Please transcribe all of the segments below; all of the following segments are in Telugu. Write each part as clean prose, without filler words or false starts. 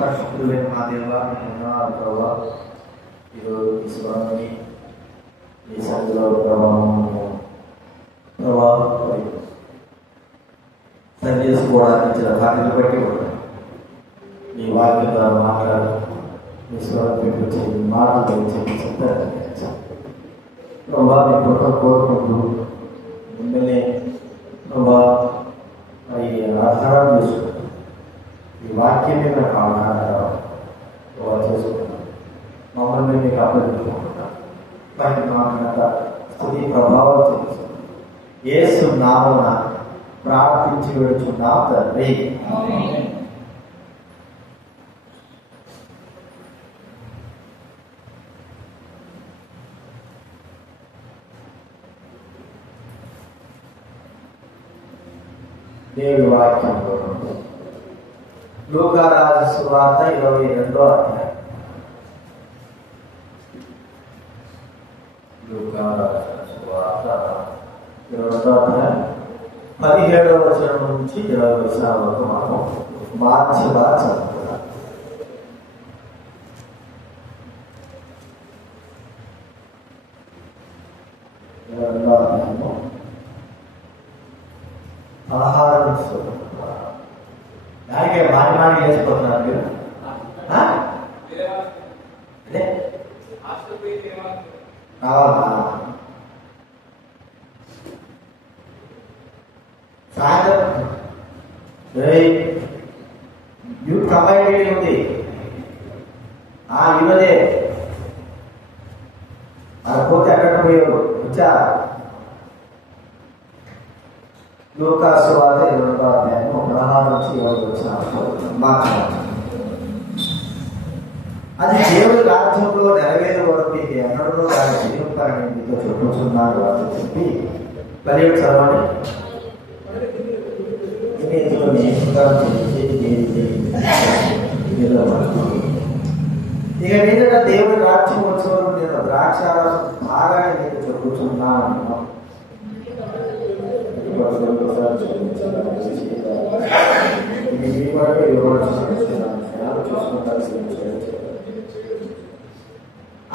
పరిశుద్ధులైన మా దేవ ప్రభావ ఈరోజు తీసుకుని ఈ సంధిలో ప్రభావము సరి చేసుకోవడానికి ఇచ్చిన వాటిని బట్టి మీ వాక్యం ద్వారా మాట్లాడు మీ స్వరం పెట్టి మాటలు చెప్పారు ప్రభావ మీ కృప కోరుకుంటూ మిమ్మల్ని ప్రభావ ఆధారం చేసుకుంటాం ఈ వాక్యం మీద ఆధారంగా చేసుకుంటాం మమ్మల్ని మీకు అప్పగించుకుంటాం వాటి మాట్లాడ స్థుతి ప్రభావం చేస్తాం యేసు నామమున ప్రార్థించి వేడుచున్నాం తండ్రి. దేవుడి వాక్యంలో లూకా రాసిన సువార్త 22వ అధ్యాయం. లూకా రాసిన సువార్త 22వ అధ్యాయం 17వ వచనం నుంచి 20వ వచనం వరకు మనం మార్చిగా చదువుతున్నాం. 22వ అధ్యాయము 16వ వచనం. దానికే మాటి వేసిపోతున్నారు మీరు. సాయంత్రం యూత్ కంబైన్ మీటింగ్ ఉంది. ఇవదే అది పోతే అక్కడ పోయారు వచ్చారా. లూకా సువార్త 22వ అధ్యాయము 16 నుంచి 20 వచనాలు మాట్లాడారు. అది దేవుడి రాజ్యంలో నెరవేరు వరకు ఇది ఎన్నడూ దాని జీవితాన్ని మీతో చెప్పుతున్నాడు అని చెప్పి పర్యటన చదవండి. ఇక మీద దేవుడి రాజ్యం వచ్చే వరకు నేను ద్రాక్షారసం బాగా నేను చెప్పుతున్నాను.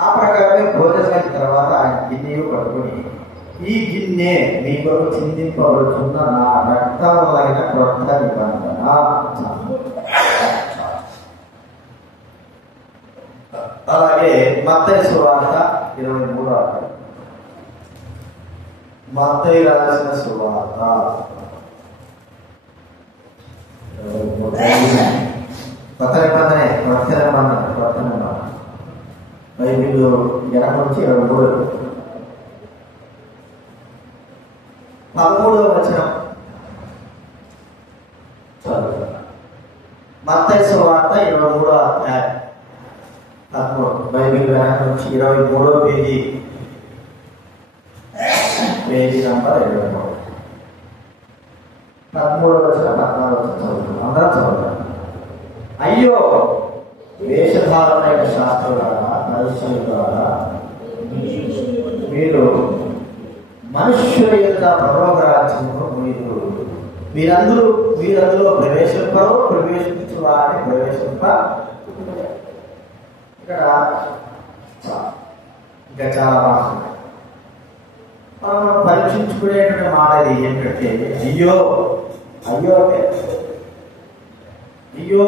ఆ ప్రకారమే భోజనం తర్వాత ఆయన గిన్నె పట్టుకుని ఈ గిన్నె మీ కొరకు చిందింపబడుతున్న నా రక్తములైన క్రొత్త నిబంధన. అలాగే మత్తయి సువార్త 23వ అధ్యాయం. మత్తయి రాసిన సువార్త కొత్త నిబంధన బైబిల్ 20 నుంచి 23 13వ వచనం చదువు. మత్తయి సువార్త 23వ అధ్యాయం 13 బైబిల్ 20 నుంచి 23వ పేజీ నంబర్ 23. 13వ వచనం 14వ వచనం చదువుతాం. అందరూ చదువుతాం. అయ్యో వేషధారమైన శాస్త్రులారా పరిశీలులారా, మీరు మనుష్యుల యొక్క పరలోక రాజ్యమును మీరందరూ ప్రవేశించు వారిని ప్రవేశింప. ఇక్కడ ఇంకా చాలా బాగుంది. మనం పరీక్షించుకునేటువంటి మాట ఏంటంటే అయ్యో అయ్యో అంటే అయ్యో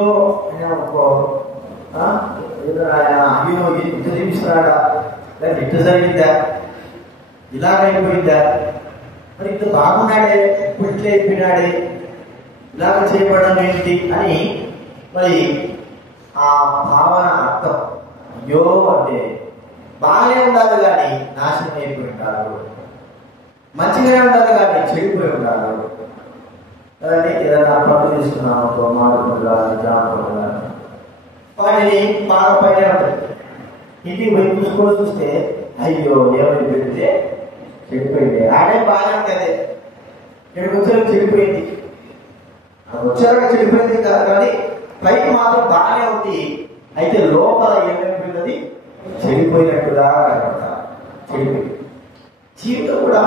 అని అనుకో. ఆయన అయ్యో ఇంత చూపిస్తున్నాడా, లేదా ఇంత జరిగిందా, ఇలాగైపోయిందా, మరి ఇంత బాగున్నాడే ఇప్పుడు ఇట్లా అయిపోయినాడే, ఇలాగ చేయబడడం ఏంటి అని మరి ఆ భావన అర్థం. అయ్యో అంటే బాగానే ఉండాలి కానీ నాశనం అయిపోయి ఉంటారు, మంచిగానే ఉండాలి కానీ చెడిపోయి ఉంటారు. అలాగే ఏదైనా పనులు తీసుకున్నాము మాడుకుంటా జాగ్రత్త వాటిని బాగా పైన ఉంటుంది. ఇంటికి పోయి చూస్తే అయ్యో ఏమైనా పెడితే చెడిపోయింది. ఆడే బాగానే ఉంటుంది, ఇక్కడికి వచ్చాక చెడిపోయింది. వచ్చాక చెడిపోయింది కాదు కానీ పైకి మాత్రం బాగానే ఉంది. అయితే లోపల ఏమైపోయినది చెడిపోయినట్టుగా కనబడతారు. చెడిపోయింది జీవితం కూడా.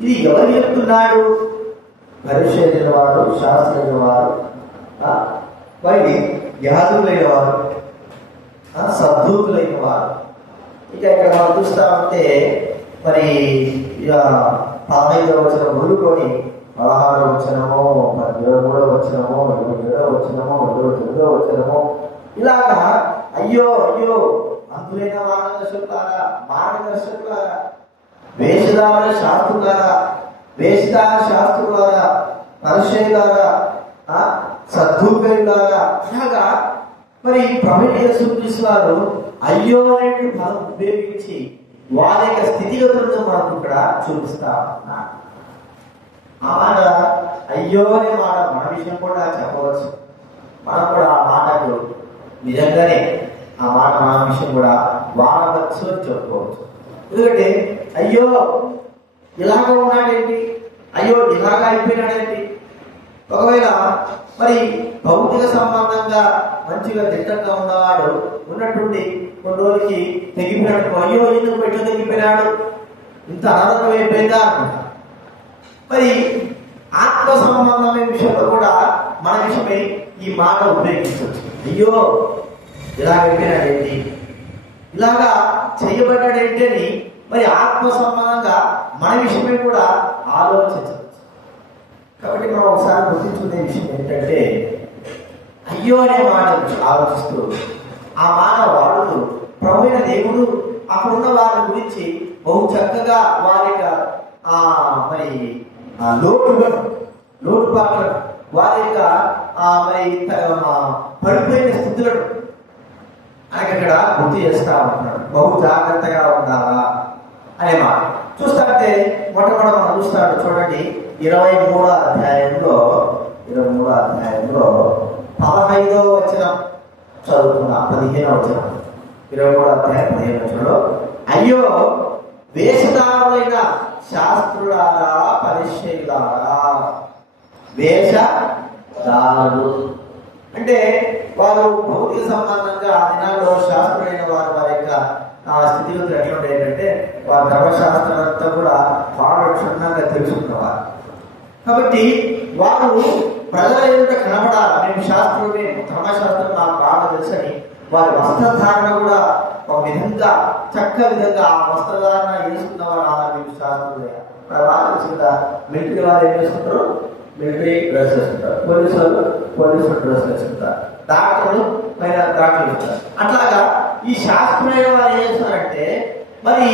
ఇది ఎవరు చెప్తున్నాడు? పరిశీలిన వాడు, శాస్త్రైన వారు మరి యాదులైన వారు, సద్భూతులైన వారు. ఇక ఇక్కడ మనం చూస్తా ఉంటే మరి ఇక 15వ వచనం మొదలుకొని 16వ వచనము, 23వ వచనము, 27వ వచనము, 29వ వచనము, ఇలాగా అయ్యో అయ్యో అందులైన మార్గదర్శకులారా, మార్గదర్శకులారా, వేషధార శాస్త్రులారా, వేషధార శాస్త్రులారా, పరిచయులారా, సద్భూతులారా, ఇలాగా మరి ప్రభువైన యేసుక్రీస్తు వారు అయ్యో అనే పదం ఉపయోగించి వారి యొక్క స్థితిగతులను మనకు ఇక్కడ చూపిస్తా ఉన్నారు. ఆ మాట అయ్యో అనే మాట మన విషయం కూడా చెప్పవచ్చు. మనం కూడా ఆ మాటకు నిజంగానే ఆ మాట మన విషయం కూడా వాడవచ్చు అని చెప్పుకోవచ్చు. ఎందుకంటే అయ్యో ఇలాగ ఉన్నాడేంటి, అయ్యో ఇలాగ అయిపోయినాడేంటి. ఒకవేళ మరి భౌతిక సంబంధంగా మంచిగా దిట్టంగా ఉన్నవాడు ఉన్నట్టుండి కొన్ని రోజులకి తెగిపోయాడు, అయ్యో ఎందుకు పెట్టు తెగిపోయినాడు, ఇంత ఆనందం అయిపోయిందా అనుకుంటా. మరి ఆత్మ సంబంధమైన విషయంలో కూడా మన విషయమై ఈ మాట ఉపయోగించవచ్చు. అయ్యో ఇలాగైపోయినాడేంటి, ఇలాగా చేయబడ్డాడేంటి అని మరి ఆత్మ సంబంధంగా మన విషయమై కూడా ఆలోచించవచ్చు. కాబట్టి మనం ఒకసారి గుర్తించుకునే విషయం ఏంటంటే అయ్యో అనే మాట ఆలోచిస్తూ ఆ మాట వాడుతూ ప్రభువైన దేవుడు అక్కడున్న వారి గురించి బహు చక్కగా వారి మరి లోటుపాట్లను వారి యొక్క మరి పడిపోయిన స్థితులను ఆయనకి ఇక్కడ గుర్తు చేస్తా ఉంటున్నాడు. బహు జాగ్రత్తగా ఉండాలా అనే మాట చూస్తాంటే మొట్టమొదటి మనం చూస్తాడు. చూడండి 23వ అధ్యాయంలో 15వ వచనం చదువుతున్నా. 15వ వచనం 23వ అధ్యాయం 15వ వచనంలో అయ్యో వేషధారులైన శాస్త్రులారా, పరిచయులారా. వేషధారులు అంటే వారు భౌతిక సంబంధంగా ఆ దినాల్లో శాస్త్రులైన వారు వారి యొక్క స్థితిగతులు ఎట్లా ఉంటాయి అంటే వారి ధర్మశాస్త్రం అంతా కూడా బాగా క్షుణ్ణంగా తెలుసుకున్నవారు. కాబట్టి వారు ప్రజల ఎదుట కనబడాలి, మేము శాస్త్రులే, ధర్మశాస్త్రం నాకు బాగా తెలుసని వారి వస్త్రధారణ కూడా ఒక విధంగా చక్క విధంగా ఆ వస్త్రధారణ వేసుకున్న వారు మేము శాస్త్రులే. బాగా తెలుసుకుంటా. మిలిటరీ వారు ఏం చేసుకుంటారు, మిలిటరీ డ్రెస్ వేసుకుంటారు, పోలీసులు డ్రెస్ వేసుకుంటారు, డాక్టర్లు పైన డాక్టర్లు ఇస్తారు. అట్లాగా ఈ శాస్త్రులైన వారు ఏం చేస్తారంటే మరి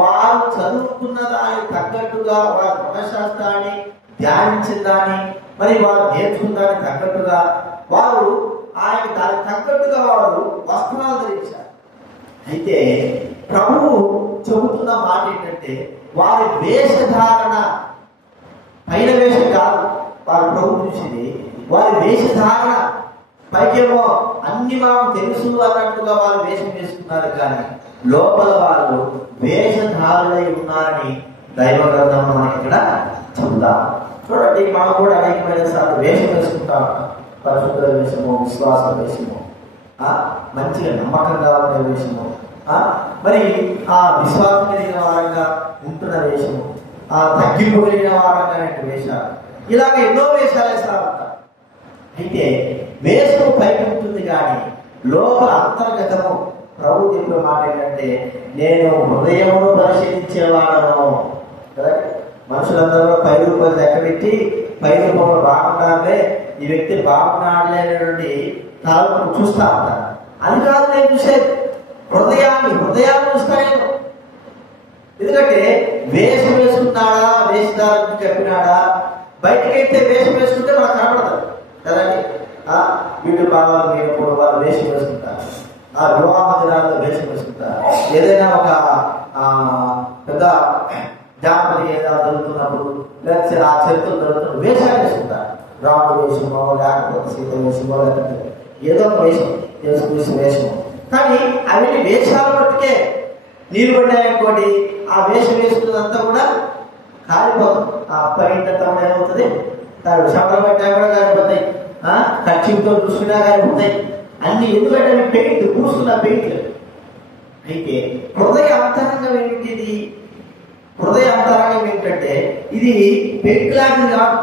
వారు చదువుకున్న దానికి తగ్గట్టుగా వారి ధర్మశాస్త్రాన్ని ధ్యానించిన దాన్ని మరి వారు నేర్చుకున్న దానికి తగ్గట్టుగా వారు ఆయన దానికి తగ్గట్టుగా వారు వస్త్రాలు ధరించారు. అయితే ప్రభువు చెబుతున్న మాట ఏంటంటే వారి వేషధారణ పైన వేషం కాదు, వారు ప్రభు చూసింది వారి వేషధారణ పైకేమో అన్ని మాకు తెలుసు అన్నట్టుగా వారు వేషం వేసుకున్నారు, కానీ లోపల వారు వేషధారులై ఉన్నారని దైవ గ్రంథం మనకి ఇక్కడ చెబుతాం. చూడండి, మనం కూడా అనేకమైన సార్లు వేషం వేసుకుంటాం. పరిశుద్ధ వేషము, విశ్వాస వేషము, మంచిగా నమ్మకంగా ఉండే వేషము, మరి ఆ విశ్వాసం కలిగిన వారంగా ఉంటున్న వేషము, తగ్గింపు కలిగిన వారంగా వేషాలు, ఇలాగ ఎన్నో వేషాలు వేస్తా ఉంటారు. అయితే వేషము పైకి ఉంటుంది కానీ లోపల అంతర్గతము ప్రభు చెప్పే మాట ఏంటంటే నేను హృదయమును పరిశీలించేవాడను కదా. మనుషులందరూ 10 రూపాయలు లెక్కబెట్టి 10 రూపాయలు బాగుండాలే, ఈ వ్యక్తి బాగున్నాడులే అనేటువంటి తాలూకు చూస్తా ఉంటారు. అది కాదు నేను చూసేది, హృదయాన్ని చూస్తాను. ఎందుకంటే వేషం వేసుకున్నాడా, వేషధారం చెప్పినాడా, బయటకైతే వేషం వేసుకుంటే మనకు కనపడతారు కదండి. వీటి భావాలు వేయకూడదు, వాళ్ళు వేషం వేసుకుంటారు, వివాహ దినాల్లో వేషం వేసుకుంటారు, ఏదైనా ఒక పెద్ద జాపతి ఏదైనా జరుగుతున్నప్పుడు లేకపోతే ఆ చరిత్రలు జరుగుతున్నప్పుడు వేషాలు వేసుకుంటారు. రాముడు వేషమో లేకపోతే సీత వేషమో లేకపోతే ఏదో ఒక వేషం, యేసుక్రీస్తు వేషము. కానీ అవన్నీ వేషాలు బట్టికే నీరు పడ్డాయనుకోండి, ఆ వేషం వేసుకున్నదంతా కూడా కాలిపోతుంది. ఆ పైంటంతా కూడా ఏమవుతుంది, దాని శంకలు పడ్డా కూడా కాలిపోతాయి, ఖర్చుతో చూసుకున్నా కాలిపోతాయి అన్ని. ఎందుకంటే అవి పెయింట్, పూసుకున్న పెయింట్లు. అయితే హృదయ అంతరంగం ఏమిటిది? హృదయ అంతరంగం ఏంటంటే ఇది పెయింట్ లాంటిది కాదు,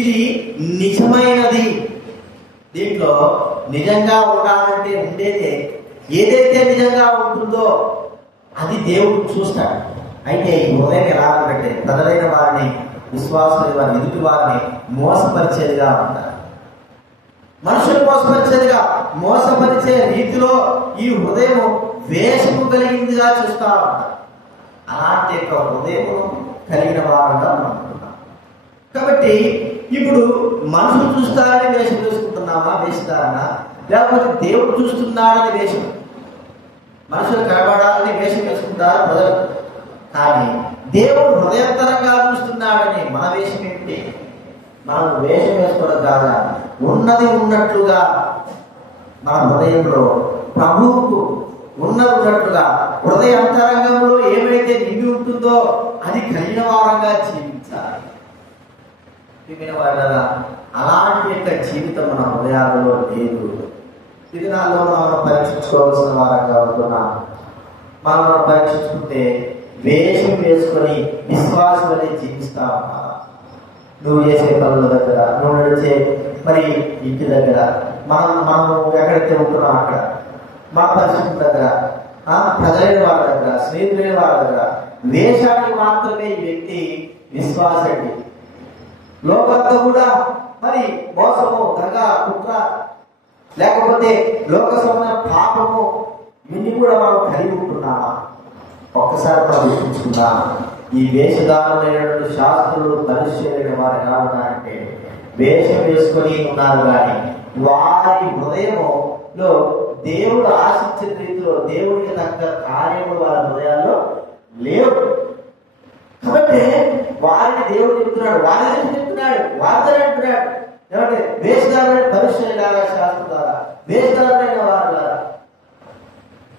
ఇది నిజమైనది. దీంట్లో నిజంగా ఉండాలంటే ఉండేదే ఏదైతే నిజంగా ఉంటుందో అది దేవుడు చూస్తాడు. అయితే ఈ హృదయం ఎలా ఉందంటే ప్రజలైన వారిని, విశ్వాసులైన వారిని, ఎదుటి వారిని మోసపరిచేదిగా ఉంటారు. మనుషులు మోసపరిచే రీతిలో ఈ హృదయం వేషము కలిగిందిగా చూస్తా ఉంటారు. అలాంటి యొక్క హృదయం కలిగిన వారుగా అనుకుంటున్నాం. కాబట్టి ఇప్పుడు మనుషులు చూస్తారని వేషం వేసుకుంటున్నామా, వేస్తారనా? లేకపోతే దేవుడు చూస్తున్నాడని వేషం, మనుషులు కనబడాలని వేషం వేసుకుంటారు ప్రజలు. కానీ దేవుడు హృదయంతరంగా చూస్తున్నాడని మన వేషం ఏంటి? మనం వేషం వేసుకోవడం కాదా, ఉన్నది ఉన్నట్లుగా మన హృదయంలో ప్రభువుకు ఉన్నది ఉన్నట్లుగా హృదయ అంతరంగంలో ఏమైతే నిండి ఉంటుందో అది కలిగిన వారంగా జీవించాలి. అలాంటి యొక్క జీవితం మన హృదయాలలో లేదు. దినాల్లో మనం పరీక్షించుకోవాల్సిన వారంగా ఉంటున్నాం. మనం పరీక్షించుకుంటే వేషం వేసుకొని విశ్వాసాన్ని జీవిస్తా ఉన్నా. నువ్వు చేసే పనుల దగ్గర, నువ్వు నడిచే మరి ఇంటి దగ్గర, మనం ఎక్కడైతే ఉంటున్నాం అక్కడ, మా పరిస్థితుల దగ్గర, ప్రజలైన వాళ్ళ దగ్గర, స్నేహితులైన వాళ్ళ దగ్గర వేషానికి మాత్రమే ఈ వ్యక్తి విశ్వాసండి. లోకంతో కూడా మరి మోసము, దగ, కుట్ర, లేకపోతే లోక సంబంధ పాపము ఇవన్నీ కూడా మనం కలిగి ఉంటున్నామా? ఒక్కసారి మనం గుర్తుంచుకున్నా. ఈ వేషధారులైనటువంటి శాస్త్రులు పరిశీలన వారు ఎలా ఉన్నారంటే వేషం వేసుకొని ఉన్నారు, కానీ వారి హృదయంలో దేవుడు ఆశించిన రీతిలో దేవుడికి తగ్గ కార్యములు వారి హృదయాల్లో లేవు. కాబట్టి వారిని దేవుడు చెప్తున్నాడు, వారిని చెప్తున్నాడు, వార్తలు అంటున్నాడు. ఏమంటే వేషధారులైన పరిశీలన శాస్త్రులారా, వేషధారులైన వారు.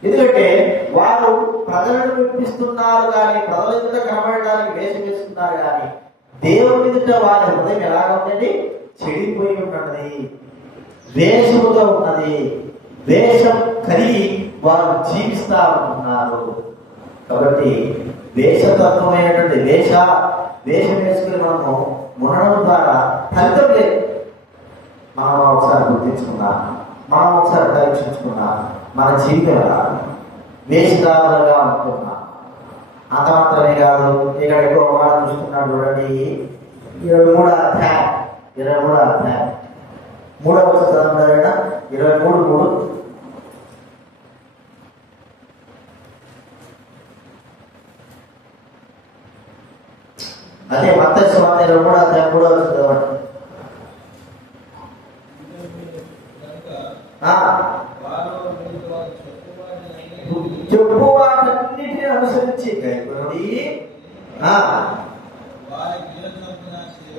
ఎందుకంటే వారు ప్రజలను మెప్పిస్తున్నారు కానీ, ప్రజల ఎదుట కనబడడానికి వేషం వేస్తున్నారు కానీ, దేవుని ఎదుట వారి హృదయం ఎలాగ ఉందండి? చెడిపోయి ఉన్నది, వేషముతో ఉన్నది. వేషం కలిగి వారు జీవిస్తా ఉంటున్నారు. కాబట్టి వేషతత్వమైనటువంటి వేషం వేసుకుని మనము ఉండడం ద్వారా ఫలితం లేదు. మనం ఒకసారి గుర్తించుకున్నాం, మనం ఒకసారి పరీక్షించుకున్నాం. మన జీవితం ఎలా వేషధారులుగా ఉంటున్నాం. అంత మాత్రమే కాదు, ఇక్కడ ఎక్కువ మాట చూస్తున్నాడు చూడండి. 23వ అధ్యాయం 3వ చదవడం 23:3. అదే మత్తయి సువార్త 23వ అధ్యాయం 3వ చదవండి. చెప్పు వాటన్నిటిని అనుసరించి కైకొని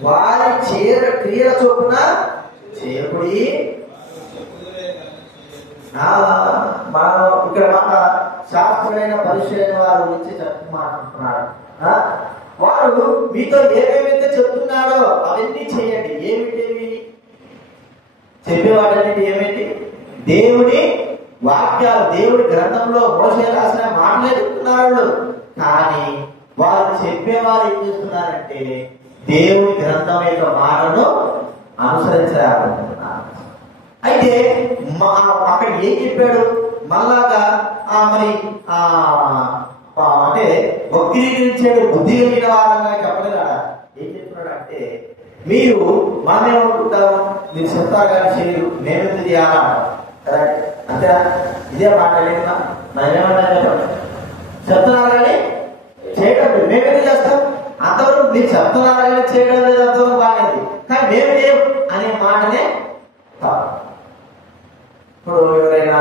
వారి క్రియల చొప్పున చేయకుడి. మనం ఇక్కడ మన శాస్త్రులైన పరిశీలన వారి గురించి మాట్లాడుతున్నాడు. వారు మీతో ఏమేమైతే చెప్తున్నాడో అవన్నీ చేయండి. ఏమిటేమి చెప్పేవాటన్నిటి ఏమిటి? దేవుని వాక్యాలు, దేవుడి గ్రంథంలో మోసే రాసిన మాటలే చెప్తున్నారు. కానీ వారు చెప్పేవారు ఏం చేస్తున్నారంటే దేవుని గ్రంథం యొక్క మాటను అనుసరించలేకపోతున్నారు. అయితే అక్కడ ఏం చెప్పాడు? మళ్ళాగా మరి అంటే వక్రీకరించాడు, బుద్ధి కలిగిన వారంగా చెప్పలేదా? ఏం చెప్తున్నాడు అంటే మీరు మనమేమనుకుంటాము, మీరు చెప్తారు కానీ చేయరు, మేమెందుకు చేయాలా? కరెక్ట్ అంతే, ఇదే మాట లేదా? ఏమన్నా చెప్పండి, చెప్తున్నారు కానీ చేయడం మేమేం చేస్తాం? అంతవరకు మీరు చెప్తున్నారు కానీ చేయడం లేదు, అంతవరకు బాగాలేదు. కానీ మేము లేవు అనే మాటనే ఇప్పుడు ఎవరైనా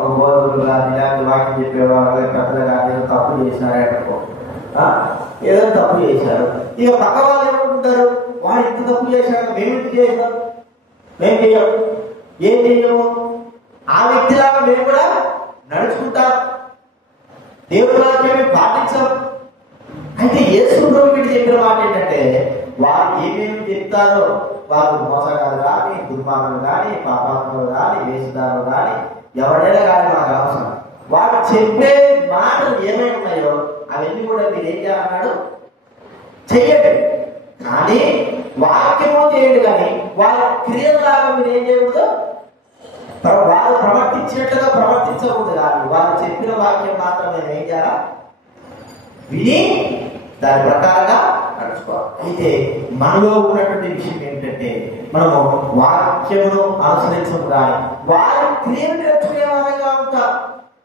ఒక బోధకులు కానీ ఇలాంటి వాక్యం చెప్పేవాళ్ళు పెద్దలు కానీ ఏదో తప్పు చేసినారనుకో, ఏదో తప్పు చేశారు, ఇక పక్క వాళ్ళు ఏమనుకుంటారు? వాడు ఇంత తప్పు చేశాడు, మేము ఇంత చేస్తాం, మేము చెయ్యం. ఏం చెయ్యము? ఆ వ్యక్తిలాగా మేము కూడా నడుచుకుంటాం, దేవుడి వాక్యాన్ని పాటించాం. అయితే యేసు ప్రభువు చెప్పిన మాట ఏంటంటే వారు ఏమేమి చెప్తారో, వారు మోసగాలు కానీ, దుర్మార్గులు కానీ, పాపాత్ములు కానీ, వేషధారులు కానీ, ఎవరైనా కానీ మనకు అవసరం. వారు చెప్పే మాటలు ఏమైనా ఉన్నాయో అవన్నీ కూడా మీరు ఏం చేయాలన్నాడు? చెయ్యండి. కానీ వాక్యము చేయండి, కానీ వాళ్ళ క్రియలాగా మీరు ఏం చేయకూడదు? వారు ప్రవర్తించినట్లుగా ప్రవర్తించకూడదు కానీ వారు చెప్పిన వాక్యం మాత్రమే ఏం చేయాలా? విని దాని ప్రకారంగా నడుచుకోవాలి. అయితే మనలో ఉన్నటువంటి విషయం ఏంటంటే మనము వాక్యమును అనుసరించము కానీ వారి క్రియలు నేర్చుకునే వారంగా ఉంటాం,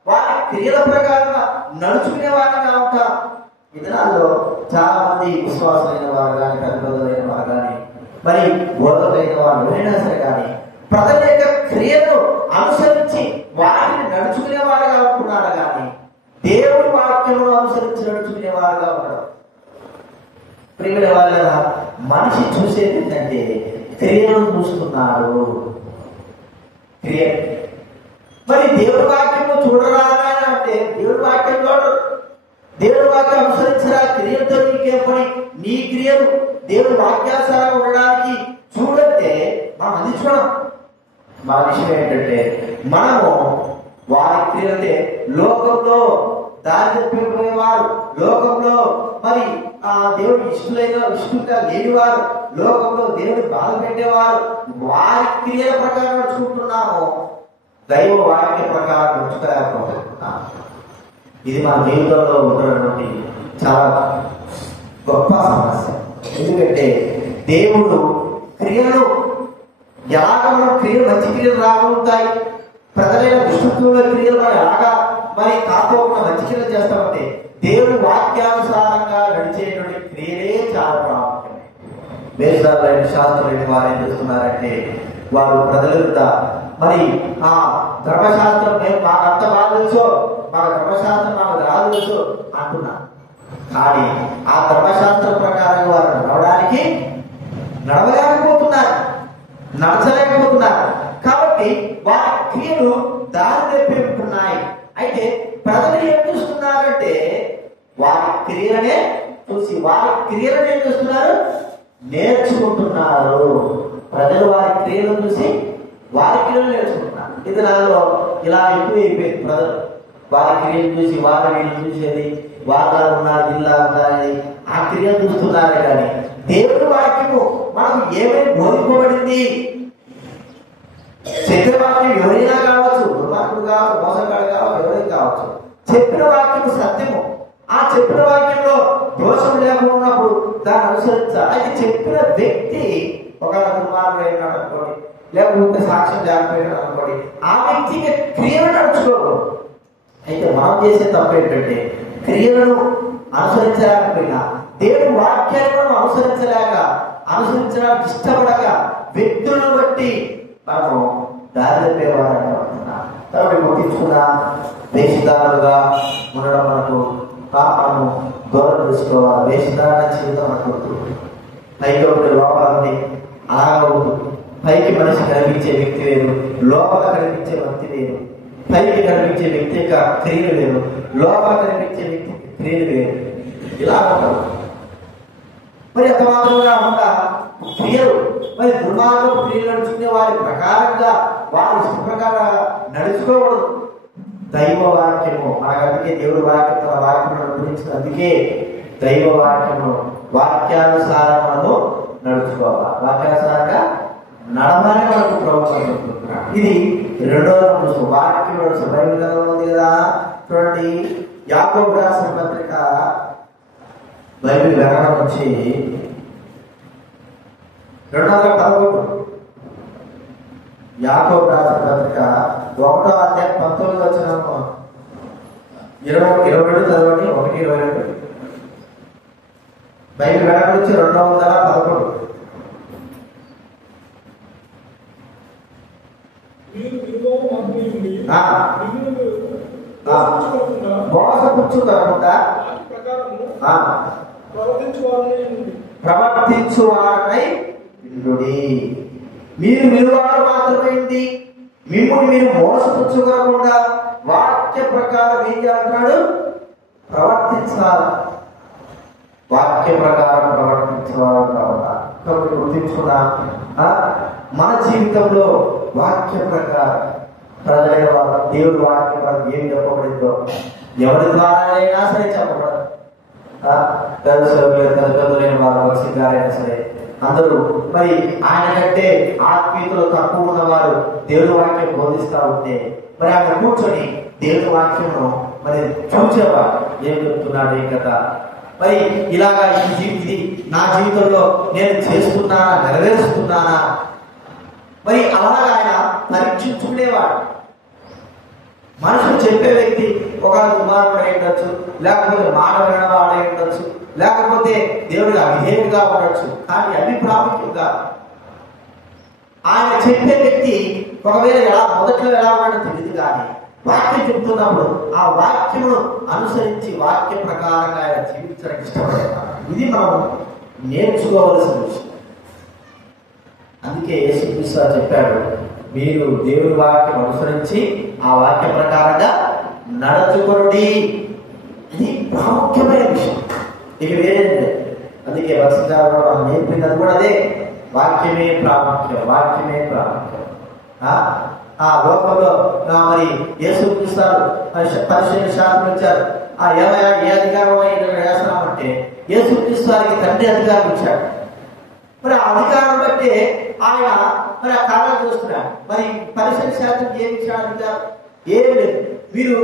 వారి క్రియల ప్రకారంగా నడుచుకునే వారంగా ఉంటాం. ఈ దినాల్లో చాలా మంది విశ్వాసులైన వారు కానీ పెద్దలైన వారు కానీ మరి బోధకులైన వారు ఎవరైనా సరే కానీ ప్రజల యొక్క క్రియలను అనుసరించి వాటిని నడుచుకునే వారుగా ఉంటున్నారు కానీ దేవుడి వాక్యమును అనుసరించి నడుచుకునే వారుగా ఉండడం. ప్రియమైన వాళ్ళ మనిషి చూసేది ఏంటంటే క్రియలను చూస్తున్నారు. క్రియ మరి దేవుడి వాక్యము చూడరా అంటే దేవుడి వాక్యం చూడరు. దేవుడి వాక్యం అనుసరించరా, క్రియలతో నీకే పని, నీ క్రియలు దేవుడి వాక్యానుసారంగా ఉండడానికి చూడంటే మనం అది చూడం. మన విషయం ఏంటంటే మనము వారి క్రియలంటే లోకంలో దారి తప్పిపోయేవారు, లోకంలో మరి దేవుడు ఇష్టంగా లేనివారు, లోకంలో దేవుడు బాధ పెట్టేవారు వారి క్రియల ప్రకారం నడుచుకుంటున్నాము, దైవ వాక్య ప్రకారం నడుచుకోలేకపోతున్నాము. ఇది మన జీవితంలో ఉన్నటువంటి చాలా గొప్ప సమస్య. ఎందుకంటే దేవుడు క్రియలు ఎలాగ మనం క్రియలు మంచి క్రియలు రాగలుగుతాయి, ప్రజలైన దుష్టత్వంలో క్రియలు మనం ఎలాగా మరి కాకోకుండా మంచి క్రియలు చేస్తామంటే దేవుడి వాక్యానుసారంగా నడిచేటువంటి క్రియలే చాలా ప్రాముఖ్యమే. వేషాలైన శాస్త్రులైన వారు ఏం చేస్తున్నారంటే వారు ప్రజల మరి ఆ ధర్మశాస్త్రం మేము మాకు అంత బాగా తెలుసు, మాకు ధర్మశాస్త్రం మాకు రాదు తెలుసు అంటున్నారు. కానీ ఆ ధర్మశాస్త్రం ప్రకారం వారు నడవలేకపోతున్నారు, నడచలేకపోతున్నారు. కాబట్టి వారి క్రియలు దారి తెప్పిస్తున్నాయి. అయితే ప్రజలు ఏం చూస్తున్నారంటే వారి క్రియలనే చూసి వారి క్రియలను ఏం చేస్తున్నారు? నేర్చుకుంటున్నారు. ప్రజలు వారి క్రియలను చూసి వారి క్రియలు నేర్చుకుంటున్నారు. ఇది నాలో ఇలా ఎక్కువ అయిపోయింది. ప్రజలు వారి క్రియలు చూసి వారి వీళ్ళు చూసేది, వారిలా ఉన్నారు జిల్లా ఉన్నారని ఆ క్రియలు చూస్తున్నారే కానీ దేవుడి వాక్యము మనకు ఏమైనా బోధింపబడింది. చెప్పిన వాక్యం ఎవరైనా కావచ్చు, దుర్మార్గుడు కావచ్చు, మోసగాడు కావచ్చు, ఎవరైనా కావచ్చు, చెప్పిన వాక్యము సత్యము. ఆ చెప్పిన వాక్యంలో దోషం లేకుండా ఉన్నప్పుడు దాన్ని అనుసరించాలి. అయితే చెప్పిన వ్యక్తి ఒక దుర్మార్గుడు అయినాడు అనుకోండి, లేకపోతే సాక్ష్యం లేకపోయినాడు అనుకోండి, ఆ వ్యక్తికి క్రియలు నడుచుకోకూడదు. అయితే మనం చేసే తప్పు ఏంటంటే క్రియలను అనుసరించలేకపోయినా దేవుడి వాక్యాన్ని మనం అనుసరించడానికి ఇష్టపడక వ్యక్తులను బట్టి మనము దారి తప్పేవారంగా ఉంటున్నాం. కాబట్టి గుర్తించుకున్న వేషధారులుగా ఉండడం మనకు మనము దూరం చేసుకోవాలి. వేషధారణ జీవితం అనుకుంటుంది. పైకి ఒకటి లోపలని అలాగా ఉంటుంది. పైకి మనిషి కనిపించే వ్యక్తి వేరు, లోపల కనిపించే వ్యక్తి వేరు. పైకి కనిపించే వ్యక్తి యొక్క క్రియలు వేరు, లోపల కనిపించే వ్యక్తి క్రియలు వేరు. ఇలా ఉంటారు. మరి ఎంత మాత్రంగా ఉందా క్రియలు మరి దుర్మార్గపు క్రియలు నడుచుకునే వారి ప్రకారంగా వారి ఇష్ట ప్రకారం నడుచుకోకూడదు. దైవ వాక్యము మనకు అందుకే దేవుడి వాక్యం తన వాక్యములను గురించి అందుకే దైవ వాక్యము వాక్యానుసారం మనము నడుచుకోవాలి. వాక్యానుసారంగా నడమని మనకు ప్రభుత్వం. ఇది రెండో వాక్యం బైబిల్ గ్రంథంలో ఉంది కదా, చూడండి. యాకోబు రాసిన పత్రిక బైబిల్ గ్రంథం నుంచి 211 యాకోబు రాసిన పత్రిక 1వ అధ్యాయం 19 వచనం 22 చదవండి. 1:22 బైబిల్ గ్రంథం నుంచి 211. మోసపుచ్చుకోకుండా ప్రవర్తించువారై ఉండుడి. మీరు విలువారు మాత్రమైంది, మిమ్మల్ని మీరు మోసపుచ్చుకోకుండా వాక్య ప్రకారం ఏం చేస్తున్నాడు? ప్రవర్తించాలి. వాక్య ప్రకారం ప్రవర్తించేవారు కావాలి. కాబట్టి గుర్తించుకున్నా మన జీవితంలో వాక్య ప్రకారం ప్రజలైన వారు దేవుడి వాక్య ప్రకారం ఏం చెప్పబడిందో ఎవరి ద్వారా అయినా సరే చెప్పబడదు. తల్లిదండ్రులైన వారు భక్తిగారైనా సరే అందరూ మరి ఆయన కంటే ఆత్మీయతలో తక్కువ ఉన్నవారు దేవుని వాక్యం బోధిస్తా ఉంటే మరి ఆయన కూర్చొని దేవుని వాక్యమును మరి చూచేవాడు ఏం చెప్తున్నాడు ఈ కథ. మరి ఇలాగా ఇది నా జీవితంలో నేను చేస్తున్నానా, నెరవేరుస్తున్నానా, మరి అలాగా ఆయన పరీక్షించుకునేవాడు. మనుషులు చెప్పే వ్యక్తి ఒక కుమారుడు అయి ఉండొచ్చు, లేకపోతే మాట వినవాడు అయి ఉండొచ్చు, లేకపోతే దేవుడికి అవిధేయుడిగా ఉండొచ్చు. కానీ అవి ప్రాముఖ్యంగా ఆయన చెప్పే వ్యక్తి ఒకవేళ మొదట్లో ఎలా ఉన్నాడో తెలియదు, కానీ వాక్యం చెప్తున్నప్పుడు ఆ వాక్యమును అనుసరించి వాక్య ప్రకారంగా ఆయన జీవించడానికి ఇష్టపడేవాడు. ఇది మనం నేర్చుకోవలసిన విషయం. అందుకే యేసుక్రీస్తు చెప్పాడు, మీరు దేవుని వాక్యం అనుసరించి ఆ వాక్య ప్రకారంగా నడుచుకోండి. ఇది ప్రాముఖ్యమైన విషయం, ఇక వేరేది. అందుకే వసంతాలు మనం నేర్పినది కూడా అదే, వాక్యమే ప్రాముఖ్యం, వాక్యమే ప్రాముఖ్యం. ఆ లోకంలో మరి యేసుక్రీస్తు పరిశీలన శాస్త్రం ఇచ్చారు. ఏ అధికారం వేస్తున్నామంటే యేసుక్రీస్తు వారికి తండ్రి అధికారం ఇచ్చాడు. మరి ఆ అధికారం బట్టి ఆయన మరి ఆ కార్యాలు చూస్తున్నాడు. మరి పరిశీలన శాస్త్రం ఏమి ఇచ్చాడు అధికారం? ఏం లేదు. మీరు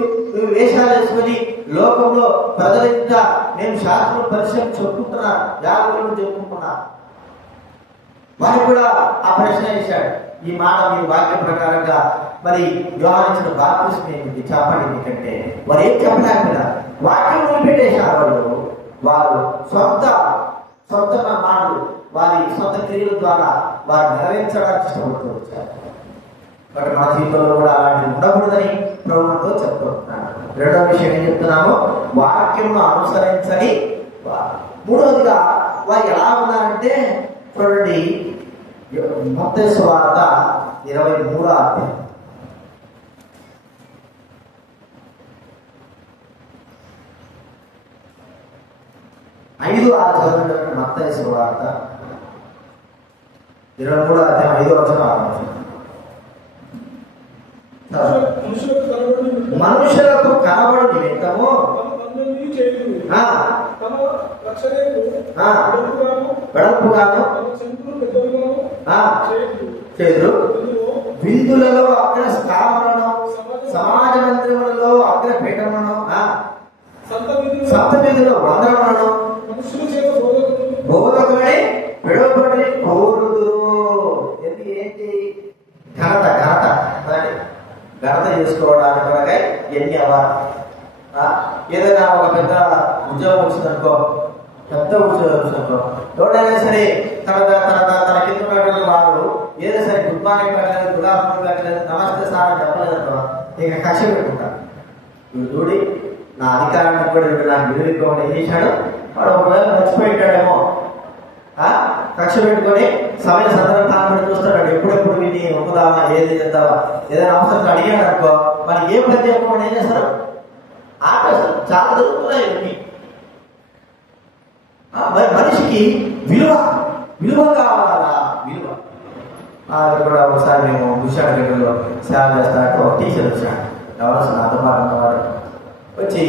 వేషాలు వేసుకొని లోకంలో ప్రజలంతా నేను శాస్త్రం పరిశీలన చెప్పుకుంటున్నాను, జాగ్రత్తలు చెప్పుకుంటున్నాను. వారికి కూడా ఆ ప్రశ్న వేశాడు, ఈ మాట మీ వాక్య ప్రకారంగా మరి యోహానిచ్చిన బాప్తిస్మం ఏమిటి చెప్పండి. ఎందుకంటే వారు ఏం చెప్పలేకపోయినా వాక్యం వదిలిపెట్టేశారు. వారు సొంత మాటలు, వారి సొంత క్రియల ద్వారా వారు నెరవేర్చడానికి ఇష్టపడుతూ వచ్చారు. బట్ మన జీవితంలో కూడా అలాంటి ఉండకూడదని ప్రభుత్వంతో చెప్తున్నాను. రెండవ విషయం ఏం చెప్తున్నాము? వాక్యమును అనుసరించని. మూడవదిగా వారు ఎలా ఉన్నారంటే చూడండి, మత్తయి సువార్త 23వ అధ్యాయం 5 చదవండి. మత్తయి సువార్త 23వ అధ్యాయం 5వ వచనం. మనుషులకు కనబడు నిమిత్తము వెడల్పుగాను చేతులు, విందులలో అగ్ర స్థానములను, సమాజ మందిరములలో అగ్ర పీఠములను, సంత వీధిలో వందనములను బోధకులని పిలువబడి కోరుదురు. ఏంటి? ఘనత చేసుకోవడానికి కొరకై ఎన్ని అవ్వాలి. ఏదైనా ఒక పెద్ద ఉద్యోగం వచ్చిందనుకో, ఎవరైనా సరే తన కింద ఉన్నటువంటి వారు ఏదో సరే గుడ్ మార్నింగ్ పెట్టలేదు, గుడ్ ఆఫ్టర్నూన్ పెట్టలేదు, నమస్తే సార్ అని చెప్పలేదనుకో, ఇక కక్ష పెట్టుకుంటారు. వీడు చూడి నా అధికారాన్ని కూడా వీడు నాకు విలువ ఏం చేశాడు, వాడు ఒకవేళ మర్చిపోయింటాడేమో, కక్ష పెట్టుకొని సమయ సందర్భాన్ని చూస్తాడు. ఎప్పుడెప్పుడు విని ఒప్పుదామా, ఏది చేద్దామా, ఏదైనా అవసరం అడిగాడు అనుకో, మరి ఏ పని చెప్పకుండా ఏం చేస్తారు, ఆపేస్తారు. చాలా జరుగుతున్నాయి ఇవన్నీ. మరి మనిషికి విలువ కావాలా? విలువ. అది కూడా ఒకసారి మేము విశాఖ దగ్గరలో సేవ చేస్తానంటే ఒక టీచర్ వచ్చాడు, ఎవరు నాతో మాట్లాడినవాడు. వచ్చి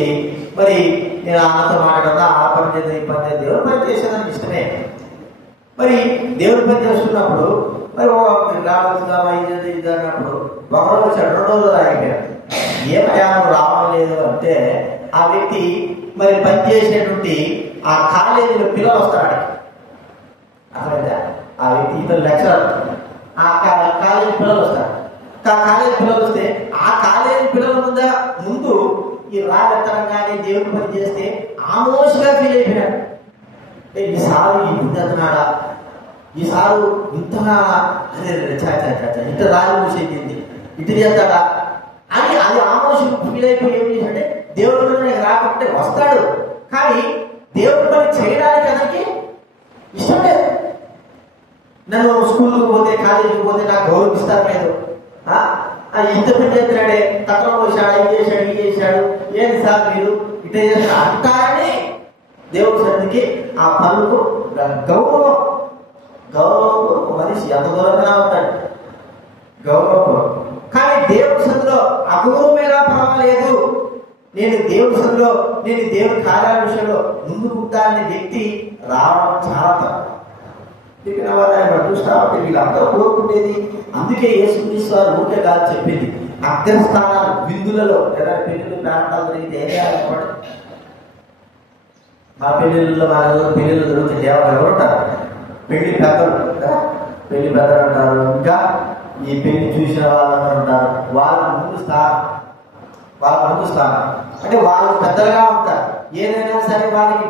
మరి నేను అన్నతో మాట్లాడదా, ఆ పని చేద్దాం, ఈ పని చేద్దాం, దేవుడు పని చేసేదానికి ఇష్టమే. మరి దేవుడి పని చేస్తున్నప్పుడు మరి రావచ్చుదామా ఇది అన్నప్పుడు ఒకరోజు వచ్చాడు, 2 రోజులు అయిపోయాడు. ఏమయ్యా రావడం లేదు అంటే ఆ వ్యక్తి మరి పనిచేసేటువంటి ఆ కాలేజీలో పిల్లలు వస్తాడు. అర్థమైందా? ఆ వ్యక్తి ఇతను లెక్చరర్, ఆ కాలేజీ పిల్లలు వస్తాడు. కాలేజీ పిల్లలు వస్తే ఆ కాలేజీ పిల్లల ముందు ఈ రాగెత్తడం కానీ దేవుడి పని చేస్తే ఆమోషంగా ఫీల్ అయిపోయాడు. ఈసారి ఈ బుద్ధి ఎత్తున్నాడా, ఈసారి ఇంతగా ఇంత రాజు మూసేది ఇటు చేస్తాడా అని అది ఆమోషం ఫీల్ అయిపోయి ఏం చేశాడంటే దేవుడి పని రాకుంటే వస్తాడు, కానీ దేవుడి పని చేయడానికి అతనికి ఇష్టం లేదు. నన్ను స్కూల్కి పోతే కాలేజీకి పోతే నాకు గౌరవిస్తారు లేదు, ఇంత పని చేస్తున్నాడే, తత్వం పోసాడు, ఇది చేశాడు, ఏంటి సార్ మీరు ఇట్లా చేస్తారు అంటారని దేవుడి సన్నిధికి ఆ పనులకు గౌరవం మనిషి ఎంత దూరంగా ఉంటాడు, గౌరవం. కానీ దేవుడి సన్నిధిలో అగౌరవమేలా పర్వాలేదు, నేను దేవుడి సన్నిధిలో నేను దేవుడి కార్యాల విషయంలో ముందుకు ఉంటాననే వ్యక్తి రావడం చాలా తక్కువ. తిరిగిన వారు ఆయన చూస్తా ఉంటే వీళ్ళందరూ కోరుకుంటేది. అందుకే యేసుక్రీస్తు వారు ఊరికే కాదు చెప్పింది, అగ్రస్థానాలు విందులలో లేదా పెళ్లి ప్రాంతాలు జరిగితే ఏం చేయాలి? మా పెళ్లిళ్ళలో మా పెళ్లిళ్ళు జరుగుతుంది, ఎవరు ఉంటారు? పెళ్లి పెద్దలు కదా, పెళ్లి పెద్దలు అంటారు. ఇంకా ఈ పెళ్లి చూసిన వాళ్ళందరూ ఉంటారు. వాళ్ళ ముందు స్థానం అంటే వాళ్ళు పెద్దలుగా ఉంటారు. ఏదైనా సరే వాళ్ళకి